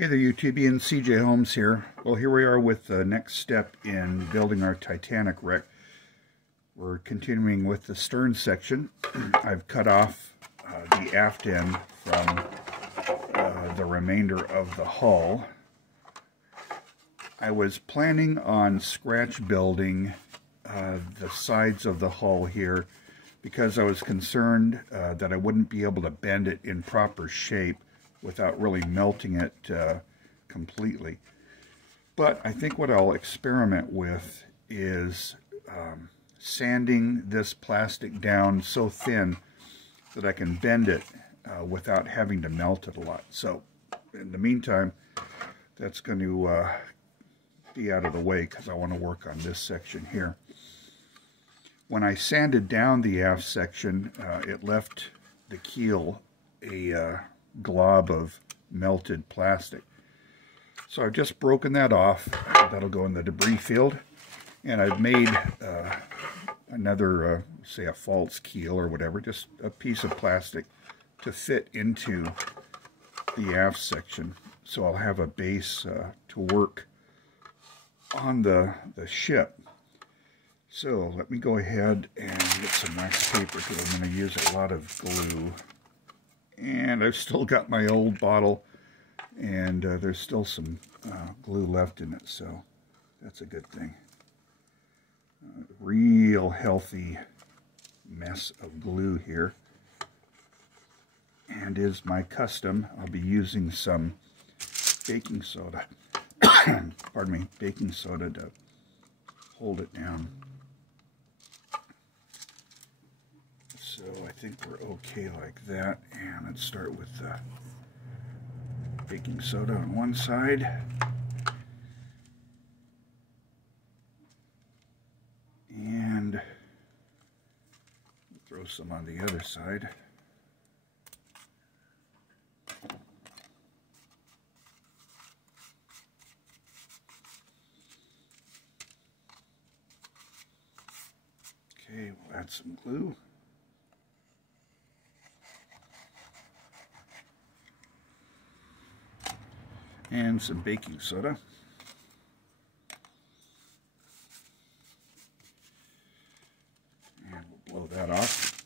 Hey there, YouTubians, CJ Holmes here. Well, here we are with the next step in building our Titanic wreck. We're continuing with the stern section. I've cut off the aft end from the remainder of the hull. I was planning on scratch building the sides of the hull here because I was concerned that I wouldn't be able to bend it in proper shape without really melting it completely. But I think what I'll experiment with is sanding this plastic down so thin that I can bend it without having to melt it a lot. So in the meantime, that's going to be out of the way because I want to work on this section here. When I sanded down the aft section, it left the keel a glob of melted plastic. So I've just broken that off. That'll go in the debris field. And I've made another, say a false keel or whatever, just a piece of plastic to fit into the aft section. So I'll have a base to work on the ship. So let me go ahead and get some wax paper because I'm going to use a lot of glue. And I've still got my old bottle, and there's still some glue left in it, so that's a good thing. Real healthy mess of glue here. And is my custom, I'll be using some baking soda. Pardon me, baking soda to hold it down. So I think we're okay like that, and let's start with the baking soda on one side. And throw some on the other side. Okay, we'll add some glue. And some baking soda. And we'll blow that off.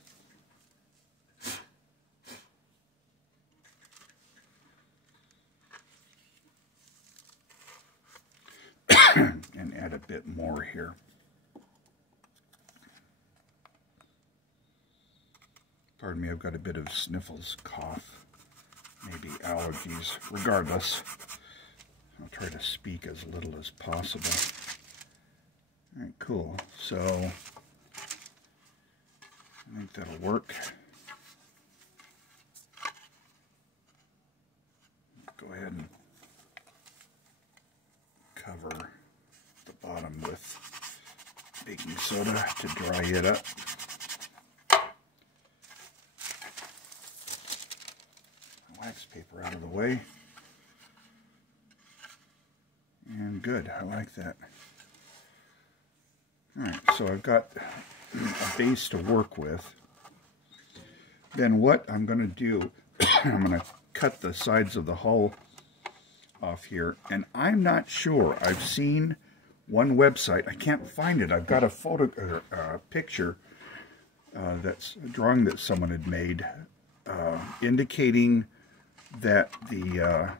And add a bit more here. Pardon me, I've got a bit of sniffles, cough. Maybe allergies. Regardless, I'll try to speak as little as possible. All right, cool. So I think that'll work. Go ahead and cover the bottom with baking soda to dry it up. Wax paper out of the way. And good, I like that. Alright, so I've got a base to work with. Then what I'm going to do, I'm going to cut the sides of the hull off here. And I'm not sure, I've seen one website, I can't find it. I've got a photo, picture, that's a drawing that someone had made, indicating that the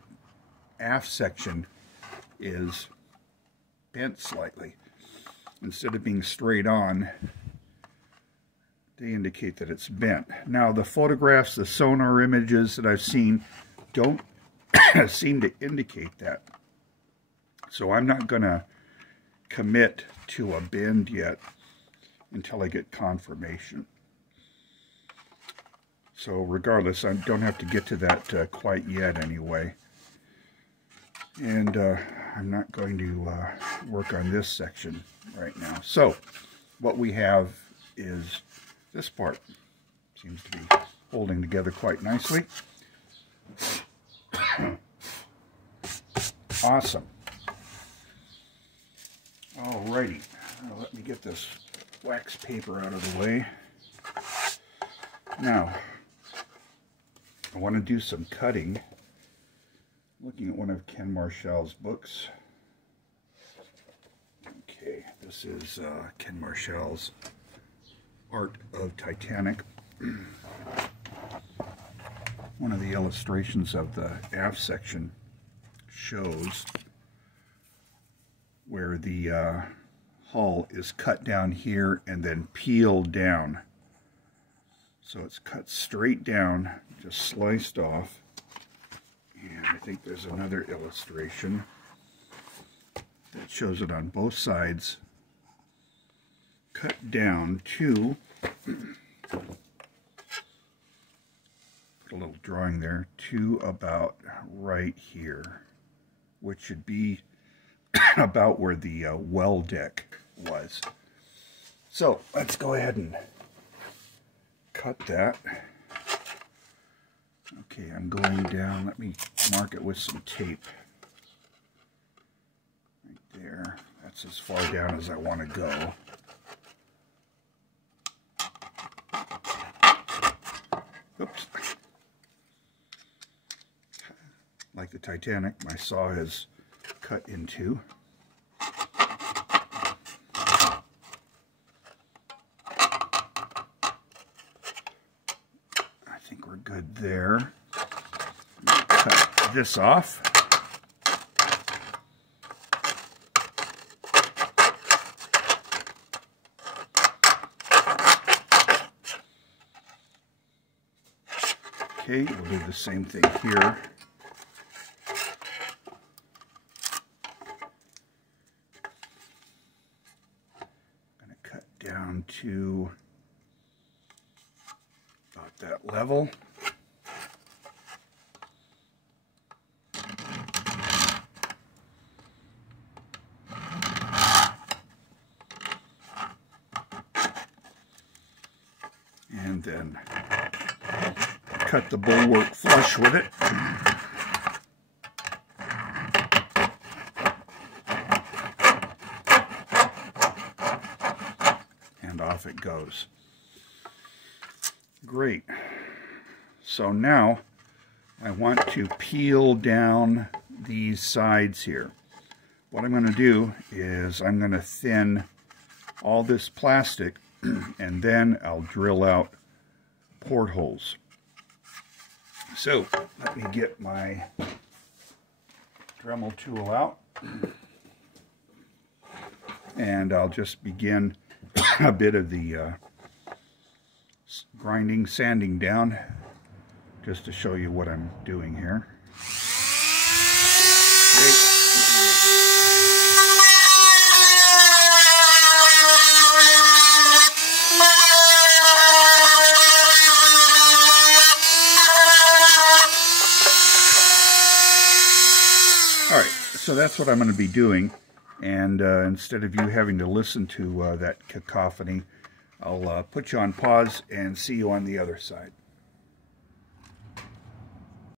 aft section is bent slightly. Instead of being straight on, they indicate that it's bent. Now the photographs, the sonar images that I've seen don't seem to indicate that. So I'm not going to commit to a bend yet until I get confirmation. So regardless, I don't have to get to that quite yet anyway. And I'm not going to work on this section right now. So what we have is this part. Seems to be holding together quite nicely. Awesome. Alrighty. Now let me get this wax paper out of the way. Now, I want to do some cutting Looking at one of Ken Marshall's books. Okay, this is Ken Marshall's Art of Titanic. One of the illustrations of the aft section shows where the hull is cut down here and then peeled down. So it's cut straight down, just sliced off. And I think there's another illustration that shows it on both sides, cut down to, put a little drawing there, to about right here, which should be about where the well deck was. So let's go ahead and cut that. Okay, I'm going down. Let me mark it with some tape. Right there. That's as far down as I want to go. Oops. Like the Titanic, my saw has cut in two. I think we're good there. Cut this off. Okay, we'll do the same thing here. I'm going to cut down to about that level. And then cut the bulwark flush with it. And off it goes. Great. So now I want to peel down these sides here. What I'm going to do is I'm going to thin all this plastic and then I'll drill out portholes. So let me get my Dremel tool out and I'll just begin a bit of the grinding, sanding down, just to show you what I'm doing here. Great. Alright, so that's what I'm going to be doing, and instead of you having to listen to that cacophony, I'll put you on pause and see you on the other side.